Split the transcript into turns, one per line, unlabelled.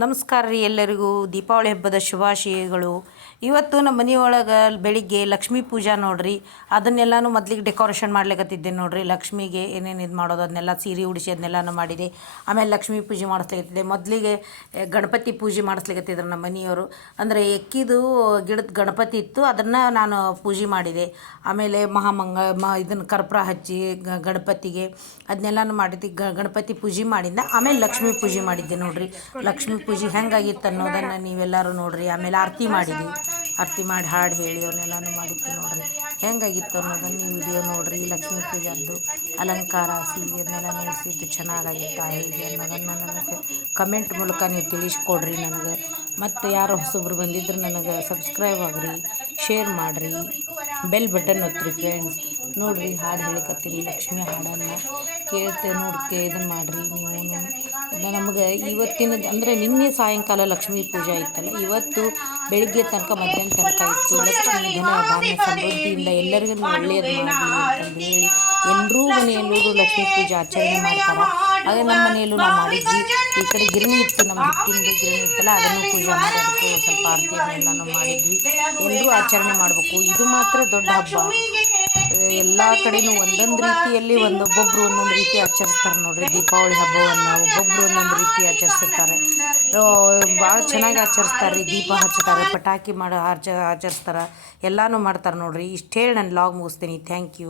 ನಮಸ್ಕಾರ ರೀ ಎಲ್ಲರಿಗೂ. ದೀಪಾವಳಿ ಹಬ್ಬದ ಶುಭಾಶಯಗಳು. ಇವತ್ತು ನಮ್ಮ ಮನೆಯೊಳಗೆ ಬೆಳಿಗ್ಗೆ ಲಕ್ಷ್ಮೀ ಪೂಜಾ ನೋಡ್ರಿ. ಅದನ್ನೆಲ್ಲನೂ ಮೊದ್ಲಿಗೆ ಡೆಕೋರೇಷನ್ ಮಾಡ್ಲಿಕ್ಕತ್ತಿದ್ದೆ ನೋಡ್ರಿ. ಲಕ್ಷ್ಮಿಗೆ ಏನೇನು ಇದು ಮಾಡೋದು, ಅದನ್ನೆಲ್ಲ ಸೀರೆ ಉಡಿಸಿ ಅದನ್ನೆಲ್ಲನೂ ಮಾಡಿದೆ. ಆಮೇಲೆ ಲಕ್ಷ್ಮೀ ಪೂಜೆ ಮಾಡಿಸ್ಲಿಕ್ಕತ್ತಿದ್ದೆ ಮೊದಲಿಗೆ ಗಣಪತಿ ಪೂಜೆ ಮಾಡಿಸ್ಲಿಕತ್ತಿದ್ರು ನಮ್ಮ ಮನೆಯವರು. ಅಂದರೆ ಎಕ್ಕಿದು ಗಿಡದ ಗಣಪತಿ ಇತ್ತು, ಅದನ್ನು ನಾನು ಪೂಜೆ ಮಾಡಿದೆ. ಆಮೇಲೆ ಮಹಾಮಂಗ, ಮ ಇದನ್ನು ಕರ್ಪೂರ ಹಚ್ಚಿ ಗಣಪತಿಗೆ, ಅದನ್ನೆಲ್ಲನೂ ಮಾಡಿದ್ದೆ. ಗಣಪತಿ ಪೂಜೆ ಮಾಡಿದ್ದೆ ಆಮೇಲೆ ಲಕ್ಷ್ಮೀ ಪೂಜೆ ಮಾಡಿದ್ದೆ ನೋಡ್ರಿ. ಲಕ್ಷ್ಮೀ ಪೂಜೆ ಹೆಂಗಾಗಿತ್ತು ಅನ್ನೋದನ್ನು ನೀವೆಲ್ಲರೂ ನೋಡ್ರಿ. ಆಮೇಲೆ ಆರತಿ ಮಾಡಿದ್ವಿ. ಆರತಿ ಮಾಡಿ ಹಾಡು ಹೇಳಿ ಅವನ್ನೆಲ್ಲನೂ ಮಾಡಿತ್ತು ನೋಡ್ರಿ. ಹೆಂಗಾಗಿತ್ತು ಅನ್ನೋದನ್ನು ನೀವು ವಿಡಿಯೋ ನೋಡ್ರಿ. ಲಕ್ಷ್ಮೀ ಪೂಜೆದ್ದು ಅಲಂಕಾರ, ಸೀರೆ ಅದನ್ನೆಲ್ಲ ನೋಡಿಸಿದ್ದು ಚೆನ್ನಾಗಾಗಿತ್ತು ಹೇಗೆ ಅನ್ನೋದನ್ನು ನನಗೆ ಕಮೆಂಟ್ ಮೂಲಕ ನೀವು ತಿಳಿಸ್ಕೊಡ್ರಿ ನನಗೆ. ಮತ್ತು ಯಾರು ಹೊಸಬ್ರು ಬಂದಿದ್ರು ನನಗೆ ಸಬ್ಸ್ಕ್ರೈಬ್ ಆಗ್ರಿ, ಶೇರ್ ಮಾಡಿರಿ. ಬೆಲ್ ಬಟನ್ ಒತ್ತಿರಿ ಫ್ರೆಂಡ್ಸ್ ನೋಡಿರಿ, ಹಾಡು ಹೇಳಿಕತ್ತೀನಿ. ಲಕ್ಷ್ಮಿ ಹಾಡನ್ನು ಕೇಳ್ತೆ ನೋಡ್ಕೆ ಇದನ್ನು ಮಾಡಿರಿ ನೀವು ನಮಗೆ ಇವತ್ತಿನ ಅಂದರೆ ನಿನ್ನೆ ಸಾಯಂಕಾಲ ಲಕ್ಷ್ಮೀ ಪೂಜೆ ಇತ್ತಲ್ಲ ಇವತ್ತು ಬೆಳಿಗ್ಗೆ ತನಕ ಮಧ್ಯಾಹ್ನ ತನಕ ಇತ್ತು. ಲಕ್ಷ್ಮೀ ದಿನ ಧಾನ್ಯ ಸಮೃದ್ಧಿಯಿಂದ ಎಲ್ಲರಿಗೂ ಒಳ್ಳೆಯದು ಮಾಡಲಿ ಅಂತಂದು ಹೇಳಿ ಎಲ್ಲರೂ ಮನೆಯಲ್ಲೂ ಲಕ್ಷ್ಮೀ ಪೂಜೆ ಆಚರಣೆ ಮಾಡ್ತಾರೆ. ಹಾಗೆ ನಮ್ಮ ಮನೆಯಲ್ಲೂ ನಾವು ಮಾಡಿದ್ವಿ. ಈ ಕಡೆ ಗಿರಣಿ ಇತ್ತು ನಮ್ಮ ಹಿಟ್ಟಿಂದು ಗಿರಣಿ ಇತ್ತಲ್ಲ, ಅದನ್ನು ಪೂಜೆ ಮಾಡೋದಕ್ಕೆ ಸ್ವಲ್ಪ ಆರತಿ ಅದನ್ನೆಲ್ಲನೂ ಮಾಡಿದ್ವಿ. ಎಲ್ಲರೂ ಆಚರಣೆ ಮಾಡಬೇಕು. ಇದು ಮಾತ್ರ ದೊಡ್ಡ ಹಬ್ಬ. ಎಲ್ಲ ಕಡೆನೂ ಒಂದೊಂದು ರೀತಿಯಲ್ಲಿ ಒಂದೊಬ್ಬೊಬ್ರು ಒಂದೊಂದು ರೀತಿ ಆಚರಿಸ್ತಾರೆ ನೋಡ್ರಿ. ದೀಪಾವಳಿ ಹಬ್ಬವನ್ನು ಒಬ್ಬೊಬ್ರು ಒಂದೊಂದು ರೀತಿ ಆಚರಿಸಿರ್ತಾರೆ ಭಾಳ ಚೆನ್ನಾಗಿ ಆಚರಿಸ್ತಾರೆ. ರೀ ದೀಪ ಹಚ್ತಾರೆ ಪಟಾಕಿ ಮಾಡಿ, ಆಚ, ಆಚರಿಸ್ತಾರೆ. ಎಲ್ಲನೂ ಮಾಡ್ತಾರೆ ನೋಡ್ರಿ. ಇಷ್ಟು ಹೇಳಿ ನಾನು ಲಾಗ್ ಮುಗಿಸ್ತೀನಿ. Thank you